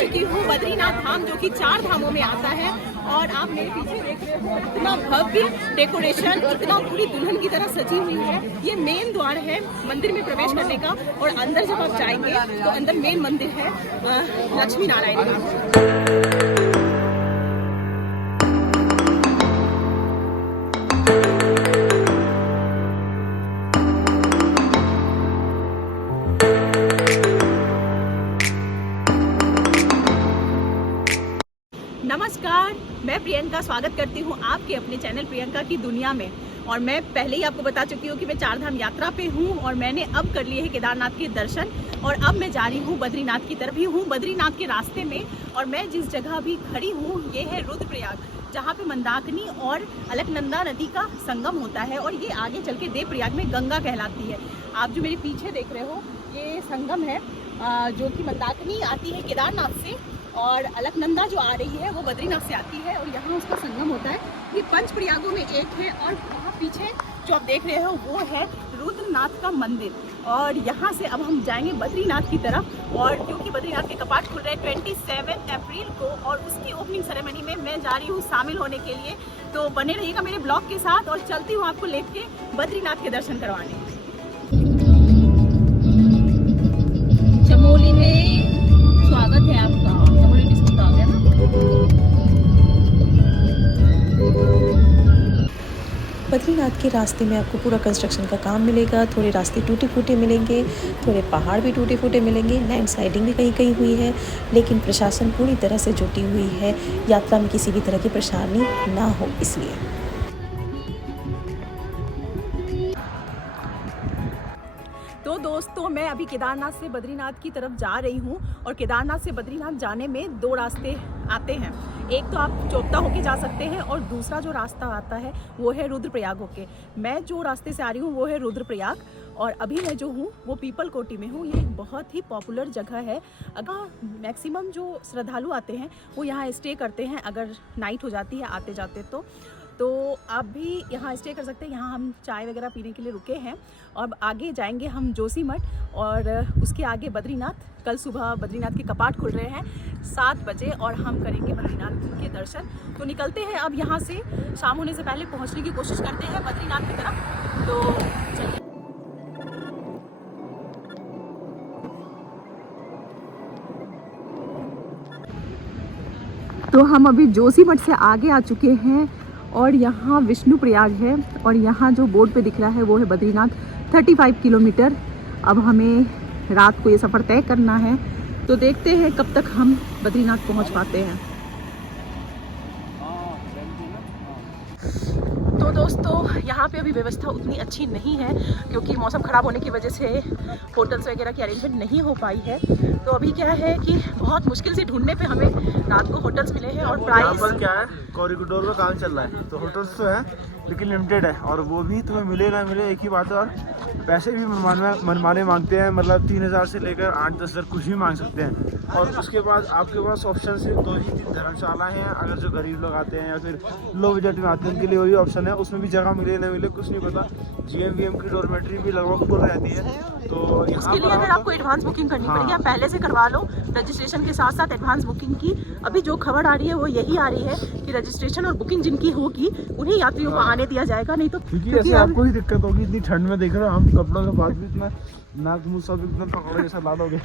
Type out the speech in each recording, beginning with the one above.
चुकी हूँ बद्रीनाथ धाम, जो कि 4 धामों में आता है। और आप मेरे पीछे देख रहे हो इतना भव्य डेकोरेशन, इतना पूरी दुल्हन की तरह सजी हुई है। ये मेन द्वार है मंदिर में प्रवेश करने का। और अंदर जब आप जाएंगे तो अंदर मेन मंदिर है लक्ष्मी नारायण का। नमस्कार, मैं प्रियंका स्वागत करती हूँ आपके अपने चैनल प्रियंका की दुनिया में। और मैं पहले ही आपको बता चुकी हूँ कि मैं 4 धाम यात्रा पे हूँ और मैंने अब कर लिए हैं केदारनाथ के दर्शन। और अब मैं जा रही हूँ बद्रीनाथ की तरफ ही हूँ, बद्रीनाथ के रास्ते में। और मैं जिस जगह अभी खड़ी हूँ ये है रुद्रप्रयाग, जहाँ पे मंदाकिनी और अलकनंदा नदी का संगम होता है। और ये आगे चल के देवप्रयाग में गंगा कहलाती है। आप जो मेरे पीछे देख रहे हो ये संगम है, जो कि मंदाकिनी आती है केदारनाथ से और अलकनंदा जो आ रही है वो बद्रीनाथ से आती है। और यहाँ उसका संगम होता है। ये 5 प्रयागों में एक है। और वहाँ पीछे जो आप देख रहे हो वो है रुद्रनाथ का मंदिर। और यहाँ से अब हम जाएंगे बद्रीनाथ की तरफ। और क्योंकि बद्रीनाथ के कपाट खुल रहे हैं 27 अप्रैल को, और उसकी ओपनिंग सेरेमनी में मैं जा रही हूँ शामिल होने के लिए। तो बने रहिएगा मेरे ब्लॉग के साथ और चलती हूँ आपको लेके बद्रीनाथ के दर्शन करवाने। चमोली में स्वागत है आपका। चमोली डिस्ट्रिक्ट आ गया ना। बद्रीनाथ के रास्ते में आपको पूरा कंस्ट्रक्शन का काम मिलेगा। थोड़े रास्ते टूटे फूटे मिलेंगे, थोड़े पहाड़ भी टूटे फूटे मिलेंगे, लैंडस्लाइडिंग भी कहीं कहीं हुई है। लेकिन प्रशासन पूरी तरह से जुटी हुई है यात्रा में किसी भी तरह की परेशानी ना हो इसलिए। तो दोस्तों मैं अभी केदारनाथ से बद्रीनाथ की तरफ जा रही हूँ। और केदारनाथ से बद्रीनाथ जाने में 2 रास्ते आते हैं। एक तो आप चोपता होके जा सकते हैं और दूसरा जो रास्ता आता है वो है रुद्रप्रयाग होके। मैं जो रास्ते से आ रही हूँ वो है रुद्रप्रयाग। और अभी मैं जो हूँ वो पीपल कोटी में हूँ। ये बहुत ही पॉपुलर जगह है। अगर मैक्सिमम जो श्रद्धालु आते हैं वो यहाँ स्टे करते हैं, अगर नाइट हो जाती है आते जाते तो आप भी यहाँ स्टे कर सकते हैं। यहाँ हम चाय वगैरह पीने के लिए रुके हैं। और आगे जाएंगे हम जोशीमठ और उसके आगे बद्रीनाथ। कल सुबह बद्रीनाथ के कपाट खुल रहे हैं 7 बजे और हम करेंगे बद्रीनाथ के दर्शन। तो निकलते हैं अब यहाँ से। शाम होने से पहले पहुँचने की कोशिश करते हैं बद्रीनाथ की तरफ। तो चलिए। तो हम अभी जोशीमठ से आगे आ चुके हैं और यहाँ विष्णुप्रयाग है। और यहाँ जो बोर्ड पे दिख रहा है वो है बद्रीनाथ 35 किलोमीटर। अब हमें रात को ये सफ़र तय करना है। तो देखते हैं कब तक हम बद्रीनाथ पहुँच पाते हैं। तो दोस्तों यहाँ पे अभी व्यवस्था उतनी अच्छी नहीं है क्योंकि मौसम ख़राब होने की वजह से होटल्स वगैरह की अरेंजमेंट नहीं हो पाई है। तो अभी क्या है कि बहुत मुश्किल से ढूंढने पे हमें रात को होटल्स मिले हैं। और प्राइस क्या है, कॉरिडोर का काम चल रहा है तो होटल्स तो है लेकिन लिमिटेड है। और वो भी तुम्हें मिले ना मिले एक ही बात है। और पैसे भी मनमाने मांगते हैं, मतलब 3000 से लेकर 8-10 हज़ार कुछ भी मांग सकते हैं। और उसके बाद आपके पास ऑप्शन सिर्फ 2 ही 3 धर्मशाला हैं। अगर जो गरीब लोग आते हैं या फिर लो बजट में आते हैं उनके लिए वही ऑप्शन है। उसमें भी जगह मिले ना मिले कुछ नहीं पता। GMVM की डॉर्मेट्री भी लगभग फुल रहती है। तो उसके लिए अगर आपको एडवांस बुकिंग करनी पड़ेगी, आप पहले से करवा लो रजिस्ट्रेशन के साथ साथ एडवांस बुकिंग की। अभी जो खबर आ रही है वो यही आ रही है कि रजिस्ट्रेशन और बुकिंग जिनकी होगी उन्हीं यात्रियों को आने दिया जाएगा। नहीं तो क्योंकि आपको ही दिक्कत होगी। इतनी ठंड में देख रहे हो हम कपड़ों के बाद भी इतना नाक मुँह सब एकदम पकड़े जैसा लाल हो गए।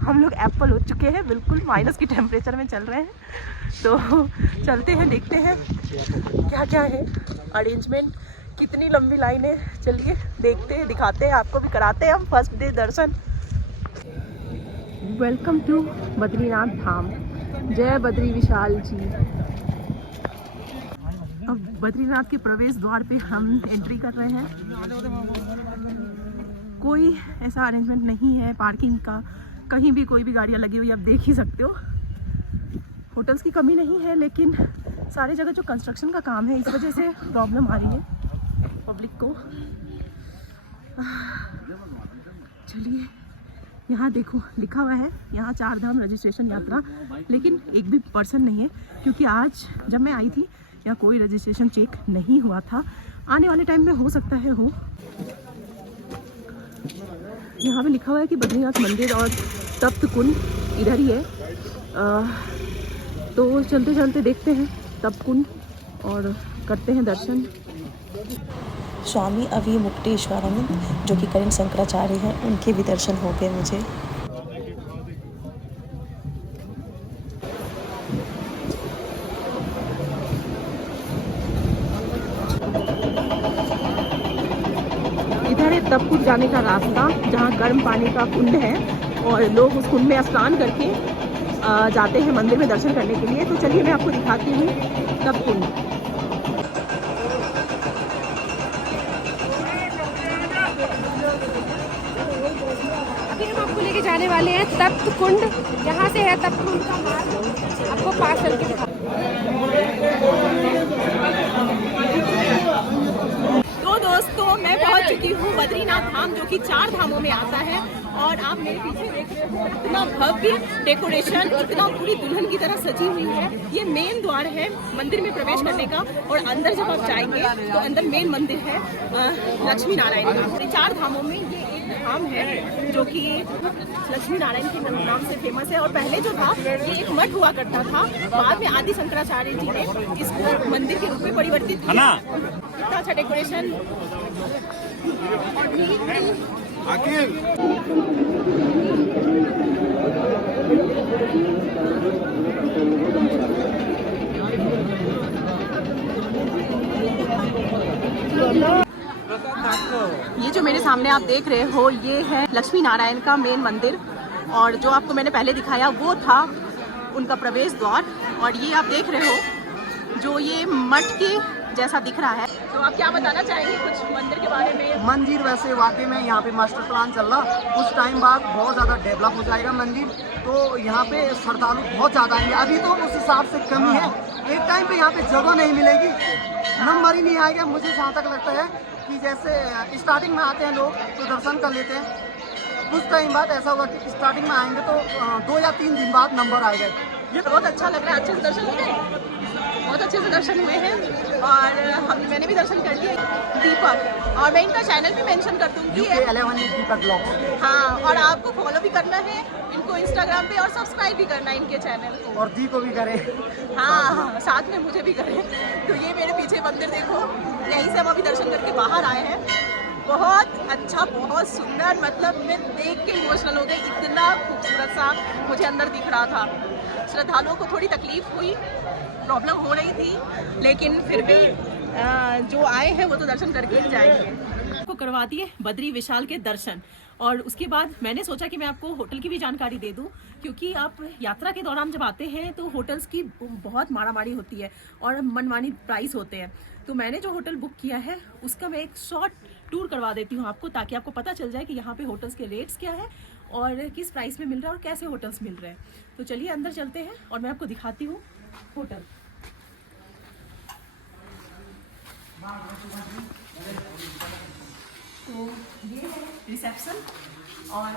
हम लोग एप्पल हो चुके हैं, बिल्कुल माइनस की टेम्परेचर में चल रहे हैं। तो चलते हैं, देखते हैं क्या क्या है अरेंजमेंट, कितनी लंबी लाइन है। चलिए देखते हैं, दिखाते हैं, आपको भी कराते हैं हम फर्स्ट डे दर्शन। Welcome to Badrinath Dham. जय बद्री विशाल जी। अब बद्रीनाथ के प्रवेश द्वार पे हम एंट्री कर रहे हैं। कोई ऐसा अरेंजमेंट नहीं है पार्किंग का, कहीं भी कोई भी गाड़ियाँ लगी हुई आप देख ही सकते हो। होटल्स की कमी नहीं है लेकिन सारी जगह जो कंस्ट्रक्शन का काम है इस वजह से प्रॉब्लम आ रही है पब्लिक को। चलिए यहाँ देखो लिखा हुआ है यहाँ 4 धाम रजिस्ट्रेशन यात्रा, लेकिन एक भी पर्सन नहीं है क्योंकि आज जब मैं आई थी यहाँ कोई रजिस्ट्रेशन चेक नहीं हुआ था। आने वाले टाइम में हो सकता है हो। यहाँ पे लिखा हुआ है कि बद्रीनाथ मंदिर और तप्त कुंड इधर ही है। तो चलते चलते देखते हैं तप कुंड और करते हैं दर्शन। स्वामी अवी मुक्तेश्वरानंद जो कि करेंट शंकराचार्य हैं, उनके भी दर्शन हो गए मुझे। इधर है तप कुंड जाने का रास्ता, जहाँ गर्म पानी का कुंड है और लोग उस कुंड में स्नान करके जाते हैं मंदिर में दर्शन करने के लिए। तो चलिए मैं आपको दिखाती हूँ तप कुंड। अभी हम आपको लेके जाने वाले हैं तप्त कुंड। यहाँ से है तप्त कुंड का मार्ग, आपको पास चल के दिखा। तो दोस्तों मैं पहुंच चुकी हूँ बद्रीनाथ धाम, जो कि 4 धामों में आता है। और आप मेरे पीछे देख रहे हो इतना भव्य डेकोरेशन, इतना पूरी दुल्हन की तरह सजी हुई है। ये मेन द्वार है मंदिर में प्रवेश करने का। और अंदर जब आप जाएंगे तो अंदर मेन मंदिर है लक्ष्मी नारायण का। 4 धामों में ये एक धाम है जो कि लक्ष्मी नारायण के नाम से फेमस है। और पहले जो था ये एक मठ हुआ करता था, बाद में आदि शंकराचार्य जी ने इसको मंदिर के रूप में परिवर्तित किया। इतना अच्छा डेकोरेशन। ये जो मेरे सामने आप देख रहे हो ये है लक्ष्मी नारायण का मेन मंदिर। और जो आपको मैंने पहले दिखाया वो था उनका प्रवेश द्वार। और ये आप देख रहे हो जो ये मठ के जैसा दिख रहा है। तो आप क्या बताना चाहेंगे कुछ मंदिर के बारे में? मंदिर वैसे वाकई में यहाँ पे मास्टर प्लान चल रहा, कुछ टाइम बाद बहुत ज़्यादा डेवलप हो जाएगा मंदिर। तो यहाँ पे श्रद्धालु बहुत ज़्यादा आएंगे। अभी तो उस हिसाब से कमी है, एक टाइम पे यहाँ पे जगह नहीं मिलेगी, नंबर ही नहीं आएगा। मुझे जहाँ तक लगता है कि जैसे स्टार्टिंग में आते हैं लोग तो दर्शन कर लेते हैं, कुछ टाइम बाद ऐसा होगा कि स्टार्टिंग में आएंगे तो 2 या 3 दिन बाद नंबर आएगा। ये बहुत अच्छा लग रहा है, अच्छे से दर्शन हुए, बहुत अच्छे से दर्शन हुए हैं। और मैंने भी दर्शन कर लिए। दीपक, और मैं इनका चैनल भी मेंशन कर दूंगी, UK11 दीपक ब्लॉग। हाँ, और आपको फॉलो भी करना है इनको इंस्टाग्राम पे और सब्सक्राइब भी करना है इनके चैनल को। और दी को भी करें। हाँ, साथ में मुझे भी करें। तो ये मेरे पीछे मंदिर देखो, यहीं से हम अभी दर्शन करके बाहर आए हैं। बहुत अच्छा, बहुत सुंदर, मतलब मैं देख के इमोशनल हो गई। इतना खूबसूरत सा मुझे अंदर दिख रहा था। श्रद्धालुओं को थोड़ी तकलीफ हुई, प्रॉब्लम हो रही थी, लेकिन फिर भी जो आए हैं वो तो दर्शन करके ही जाएंगे। आपको करवा दिए बद्री विशाल के दर्शन। और उसके बाद मैंने सोचा कि मैं आपको होटल की भी जानकारी दे दूं, क्योंकि आप यात्रा के दौरान जब आते हैं तो होटल्स की बहुत मारामारी होती है और मनमानी प्राइस होते हैं। तो मैंने जो होटल बुक किया है उसका मैं एक शॉर्ट टूर करवा देती हूँ आपको, ताकि आपको पता चल जाए कि यहाँ पे होटल्स के रेट्स क्या है और किस प्राइस में मिल रहा है और कैसे होटल्स मिल रहे हैं। तो चलिए अंदर चलते हैं और मैं आपको दिखाती हूँ होटल। तो ये है रिसेप्शन। और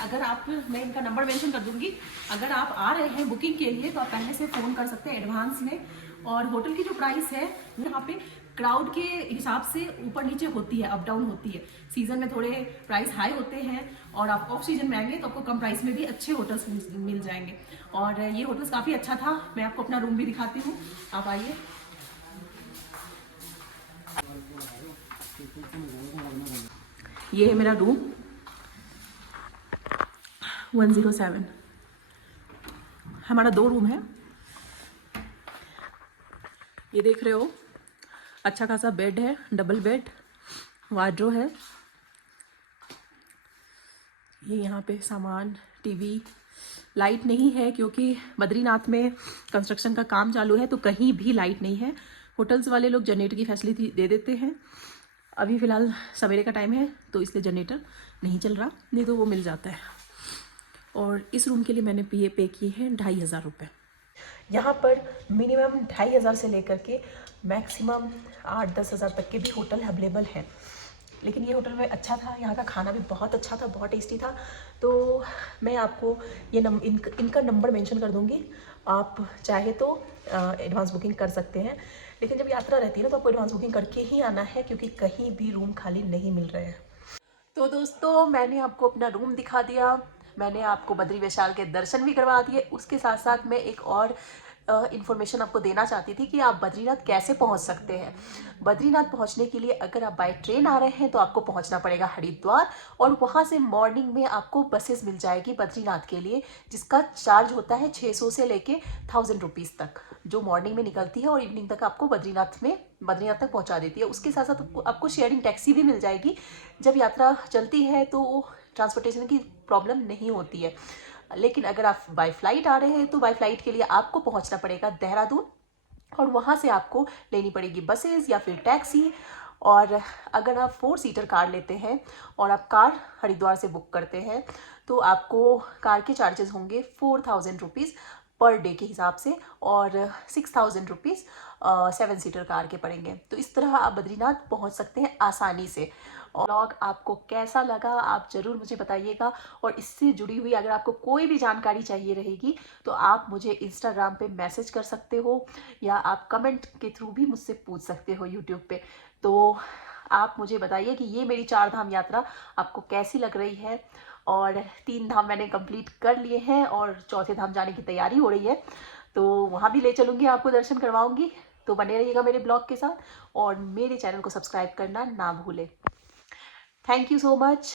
अगर आप, मैं इनका नंबर मेंशन कर दूंगी, अगर आप आ रहे हैं बुकिंग के लिए तो आप पहले से फ़ोन कर सकते हैं एडवांस में। और होटल की जो प्राइस है यहाँ पे क्राउड के हिसाब से ऊपर नीचे होती है, अप डाउन होती है। सीजन में थोड़े प्राइस हाई होते हैं और आप ऑफ सीजन में आएंगे तो आपको कम प्राइस में भी अच्छे होटल्स मिल जाएंगे। और ये होटल्स काफ़ी अच्छा था। मैं आपको अपना रूम भी दिखाती हूँ, आप आइए। ये है मेरा रूम 107। हमारा 2 रूम है। ये देख रहे हो, अच्छा खासा बेड है, डबल बेड, वार्डरो है। ये यहाँ पे सामान, टीवी, लाइट नहीं है क्योंकि बद्रीनाथ में कंस्ट्रक्शन का काम चालू है, तो कहीं भी लाइट नहीं है। होटल्स वाले लोग जनरेटर की फैसिलिटी दे देते हैं। अभी फ़िलहाल सवेरे का टाइम है तो इसलिए जनरेटर नहीं चल रहा, नहीं तो वो मिल जाता है। और इस रूम के लिए मैंने पे किए हैं 2500 रुपये। यहाँ पर मिनिमम 2500 से लेकर के मैक्सिमम 8-10 हज़ार तक के भी होटल अवेलेबल हैं। लेकिन ये होटल में अच्छा था, यहाँ का खाना भी बहुत अच्छा था, बहुत टेस्टी था। तो मैं आपको ये इनका नंबर मेंशन कर दूँगी, आप चाहे तो एडवांस बुकिंग कर सकते हैं। लेकिन जब यात्रा रहती है ना तो आपको एडवांस बुकिंग करके ही आना है, क्योंकि कहीं भी रूम खाली नहीं मिल रहे हैं। तो दोस्तों मैंने आपको अपना रूम दिखा दिया, मैंने आपको बद्री वैशाल के दर्शन भी करवा दिए। उसके साथ साथ मैं एक और इन्फॉर्मेशन आपको देना चाहती थी कि आप बद्रीनाथ कैसे पहुंच सकते हैं। बद्रीनाथ पहुंचने के लिए अगर आप बाय ट्रेन आ रहे हैं तो आपको पहुंचना पड़ेगा हरिद्वार, और वहां से मॉर्निंग में आपको बसेस मिल जाएगी बद्रीनाथ के लिए, जिसका चार्ज होता है 600 से लेके 1000 रुपीज़ तक, जो मॉर्निंग में निकलती है और इवनिंग तक आपको बद्रीनाथ तक पहुंचा देती है। उसके साथ साथ आपको शेयरिंग टैक्सी भी मिल जाएगी। जब यात्रा चलती है तो ट्रांसपोर्टेशन की प्रॉब्लम नहीं होती है। लेकिन अगर आप बाय फ्लाइट आ रहे हैं तो बाय फ्लाइट के लिए आपको पहुंचना पड़ेगा देहरादून, और वहां से आपको लेनी पड़ेगी बसेस या फिर टैक्सी। और अगर आप 4 सीटर कार लेते हैं और आप कार हरिद्वार से बुक करते हैं तो आपको कार के चार्जेस होंगे 4000 रुपीज़ पर डे के हिसाब से, और 6000 रुपीज़ 7 सीटर कार के पड़ेंगे। तो इस तरह आप बद्रीनाथ पहुंच सकते हैं आसानी से। और व्लॉग आपको कैसा लगा आप ज़रूर मुझे बताइएगा, और इससे जुड़ी हुई अगर आपको कोई भी जानकारी चाहिए रहेगी तो आप मुझे इंस्टाग्राम पे मैसेज कर सकते हो, या आप कमेंट के थ्रू भी मुझसे पूछ सकते हो यूट्यूब पे। तो आप मुझे बताइए कि ये मेरी 4 धाम यात्रा आपको कैसी लग रही है। और 3 धाम मैंने कंप्लीट कर लिए हैं और 4थे धाम जाने की तैयारी हो रही है, तो वहाँ भी ले चलूँगी, आपको दर्शन करवाऊँगी। तो बने रहिएगा मेरे ब्लॉग के साथ, और मेरे चैनल को सब्सक्राइब करना ना भूलें। Thank you so much.